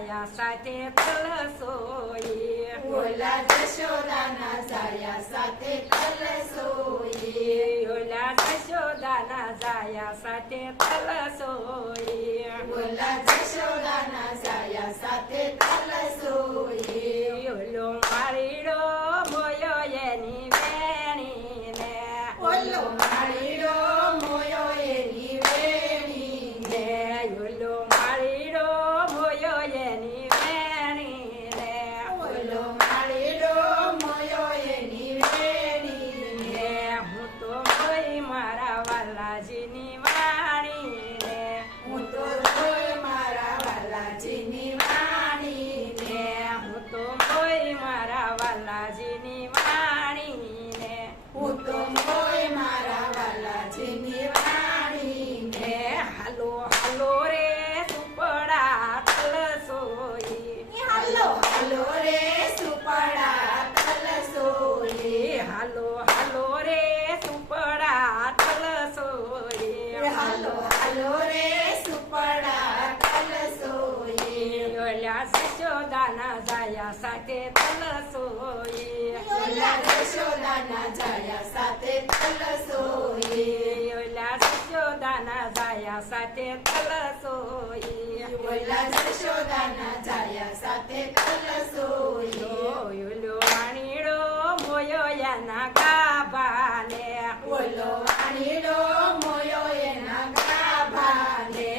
જાયા સાથે તલસોઈ ઓલા જશોદાના જાયા સાથે તલસોઈ ઓલા જશોદાના જાયા સાથે તલસોઈ ઓલા જશોદાના જાયા સાથે તલસોઈ ઓલો માળીડો મોયો એની વેણીને ઓલો માળીડો મોયો એની વેણીને ઓલો માળીડો મોયો એની વેણીને ઓલો માળીડો મોયો એની વેણીને હું તો મોઈ મારા વાલાજીની વાણીને હું તો જોઈ મારા વાલાજીની વાણીને હું તો મોઈ મારા વાલાજીની વાણીને હું તો જોઈ મારા વાલાજીની વાણીને હાલો હાલો રે સુપડા તલસોઈ હાલો હાલો રે સુપડા તલસોઈ હાલો હાલો રે સુપડા તલસોઈ હાલો હાલો રે સુપડા તલસોઈ ઓલા જશોદાના જાયા સાથે તલસોઈ ઓલા જશોદાના જાયા સાથે તલસોઈ ઓલા જશોદાના જાયા સાથે તલસોઈ ઓલા જશોદાના જાયા સાથે તલસોઈ ઓલો વાણીડો મોયો એના ગાભાને ઓલો વાણીડો મોયો એના ગાભાને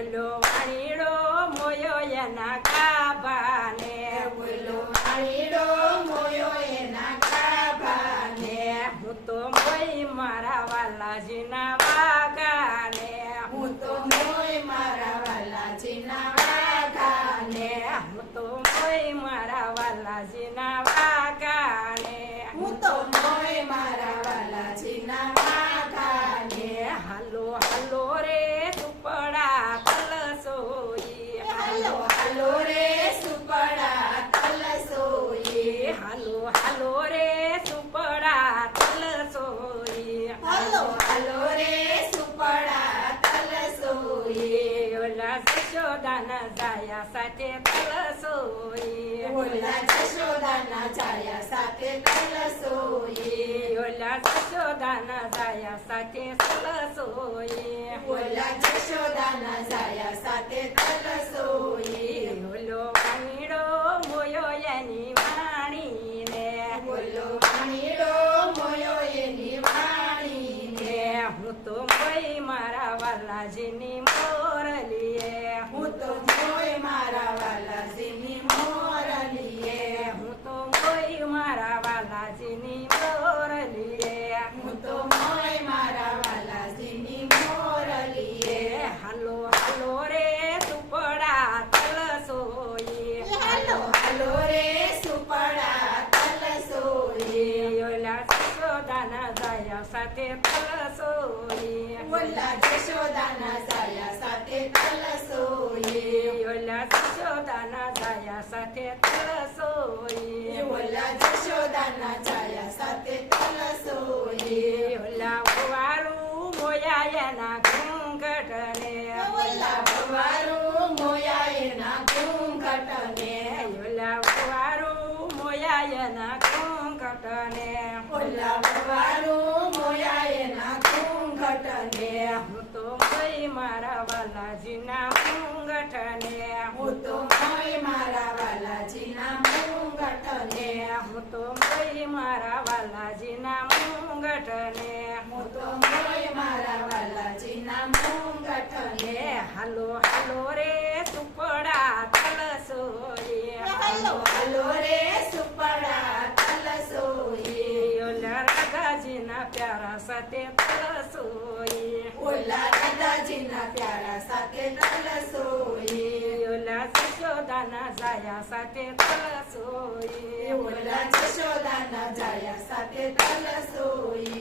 ઓલો વાણીડો મોયો એના ગાભાને ઓલો વાણીડો મોયો એના ગાભાને હું તો મોઈ મારા વાલાજીના વાગાને હું તો મોય મારા વાલાજીના વાઘાને હું તો મોઈ મારા વાલાજીના વાગાને હું તો મોય મારા વાલાજીના વાઘાને હાલો હાલો રે સુપડા તલસોઈ હાલો હાલો રે સુપડા તલસોઈ હાલો હાલો રે સુપડા તલસોઈ હાલો હાલો રે સુપડા તલસોઈ ઓલા જશોદાના જાયા સાથે તલસોઈ ઓલા જશોદાના જાયા સાથે તલસોઈ ઓલા જશોદાના જાયા સાથે તલસોઈ ઓલા જશોદાના જાયા સાથે તલસોઈ ઓલો વાણીડો મોયો એની વાણીને ઓલો વાણીડો મોયો એની વાણીને હું તો મોઈ મારા વાલાજીની મોરલીએ હું તો મોય મારા વાલાજીની મોરલીએ હું તો મોઈ મારા વાલાજીની મોરલીએ હું તો મોય મારા વાલાજીની મોરલીએ હાલો હાલો રે સુપડા તલસોઈ હાલો હાલો રે સુપડા તલસોઈ ઓલા જશોદાના જાયા સાથે તલસોઈ ઓલા જશોદાના જાયા સાથે તલસોઈ ઓલા જશોદાના જાયા સાથે તલસોઈ ઓલા જશોદાના જાયા સાથે તલસોઈ ઓલા વારું મોયા એના ઘૂંઘટને ઓલા વારું મોયા એના ઘૂંઘટને ઓલા વારું મોયા એના ઘૂંઘટને ઓલા વારું મોયા એના ઘૂંઘટને હું તો મોઈ મારા વાલાજીના ઘૂંઘટને હું તો મોય મારા વાલાજીના ઘૂંઘટને હું તો મોઈ મારા વાલાજીના ઘૂંઘટને હું તો મોય મારા વાલાજીના ઘૂંઘટને હાલો હાલો રે સુપડા તલસોઈ હાલો હાલો રે સુપડા તલસોઈ ઓલા રાધાજીના પ્યારા સાથે તલસોઈ ઓલા દાદાજીના પ્યારા સાથે તલસોઈ ઓલા જશોદાના જાયા સાથે તલસોઈ ઓલા જશોદાના જાયા સાથે તલસોઈ